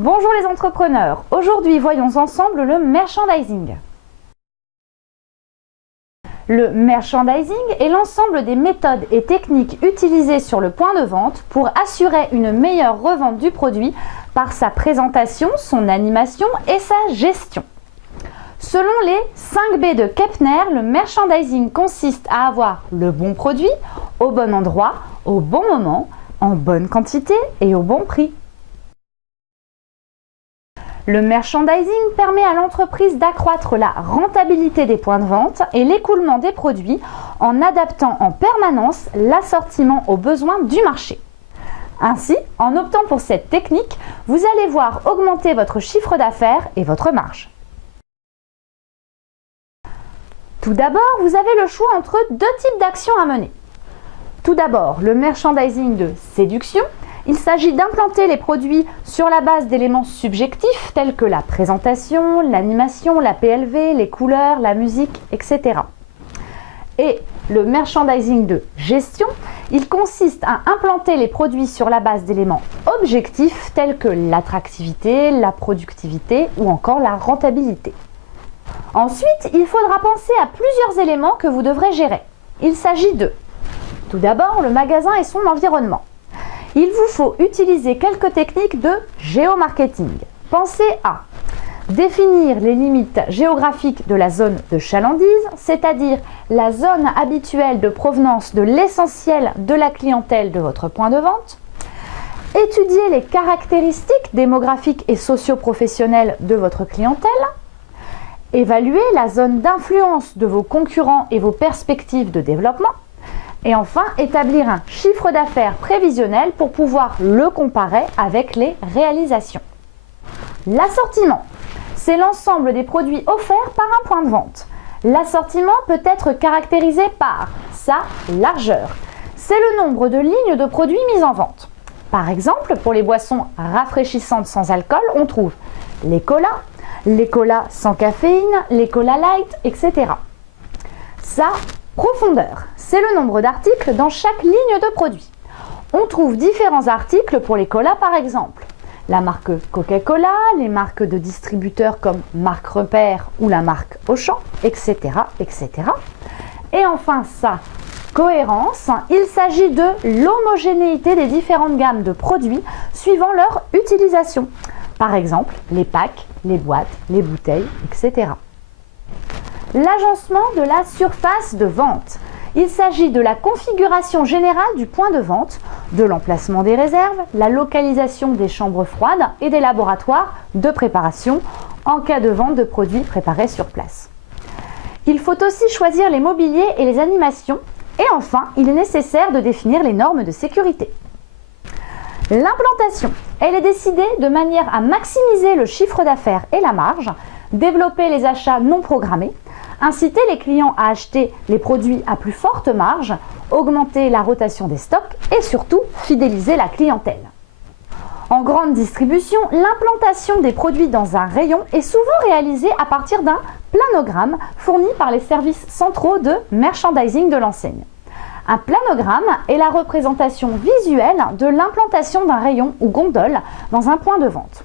Bonjour les entrepreneurs, aujourd'hui voyons ensemble le merchandising. Le merchandising est l'ensemble des méthodes et techniques utilisées sur le point de vente pour assurer une meilleure revente du produit par sa présentation, son animation et sa gestion. Selon les 5 B de Kepner, le merchandising consiste à avoir le bon produit, au bon endroit, au bon moment, en bonne quantité et au bon prix. Le merchandising permet à l'entreprise d'accroître la rentabilité des points de vente et l'écoulement des produits en adaptant en permanence l'assortiment aux besoins du marché. Ainsi, en optant pour cette technique, vous allez voir augmenter votre chiffre d'affaires et votre marge. Tout d'abord, vous avez le choix entre deux types d'actions à mener. Tout d'abord, le merchandising de séduction. Il s'agit d'implanter les produits sur la base d'éléments subjectifs tels que la présentation, l'animation, la PLV, les couleurs, la musique, etc. Et le merchandising de gestion, il consiste à implanter les produits sur la base d'éléments objectifs tels que l'attractivité, la productivité ou encore la rentabilité. Ensuite, il faudra penser à plusieurs éléments que vous devrez gérer. Il s'agit de, tout d'abord, le magasin et son environnement. Il vous faut utiliser quelques techniques de géomarketing. Pensez à définir les limites géographiques de la zone de chalandise, c'est-à-dire la zone habituelle de provenance de l'essentiel de la clientèle de votre point de vente. Étudier les caractéristiques démographiques et socio-professionnelles de votre clientèle. Évaluer la zone d'influence de vos concurrents et vos perspectives de développement. Et enfin, établir un chiffre d'affaires prévisionnel pour pouvoir le comparer avec les réalisations. L'assortiment, c'est l'ensemble des produits offerts par un point de vente. L'assortiment peut être caractérisé par sa largeur. C'est le nombre de lignes de produits mises en vente. Par exemple, pour les boissons rafraîchissantes sans alcool, on trouve les colas sans caféine, les colas light, etc. Sa profondeur, c'est le nombre d'articles dans chaque ligne de produit. On trouve différents articles pour les colas par exemple. La marque Coca-Cola, les marques de distributeurs comme Marque Repère ou la marque Auchan, etc., etc. Et enfin sa cohérence, il s'agit de l'homogénéité des différentes gammes de produits suivant leur utilisation. Par exemple, les packs, les boîtes, les bouteilles, etc. L'agencement de la surface de vente. Il s'agit de la configuration générale du point de vente, de l'emplacement des réserves, la localisation des chambres froides et des laboratoires de préparation en cas de vente de produits préparés sur place. Il faut aussi choisir les mobiliers et les animations. Et enfin, il est nécessaire de définir les normes de sécurité. L'implantation, elle est décidée de manière à maximiser le chiffre d'affaires et la marge, développer les achats non programmés, inciter les clients à acheter les produits à plus forte marge, augmenter la rotation des stocks et surtout fidéliser la clientèle. En grande distribution, l'implantation des produits dans un rayon est souvent réalisée à partir d'un planogramme fourni par les services centraux de merchandising de l'enseigne. Un planogramme est la représentation visuelle de l'implantation d'un rayon ou gondole dans un point de vente.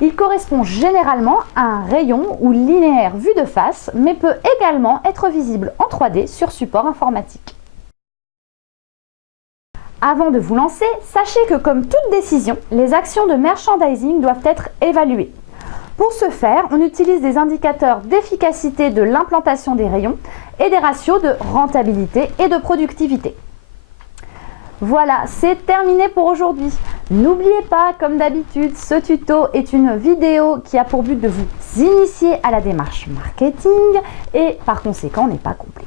Il correspond généralement à un rayon ou linéaire vu de face, mais peut également être visible en 3D sur support informatique. Avant de vous lancer, sachez que comme toute décision, les actions de merchandising doivent être évaluées. Pour ce faire, on utilise des indicateurs d'efficacité de l'implantation des rayons et des ratios de rentabilité et de productivité. Voilà, c'est terminé pour aujourd'hui. N'oubliez pas, comme d'habitude, ce tuto est une vidéo qui a pour but de vous initier à la démarche marketing et par conséquent n'est pas complet.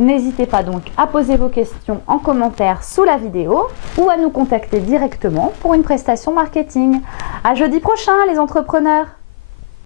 N'hésitez pas donc à poser vos questions en commentaire sous la vidéo ou à nous contacter directement pour une prestation marketing. À jeudi prochain les entrepreneurs!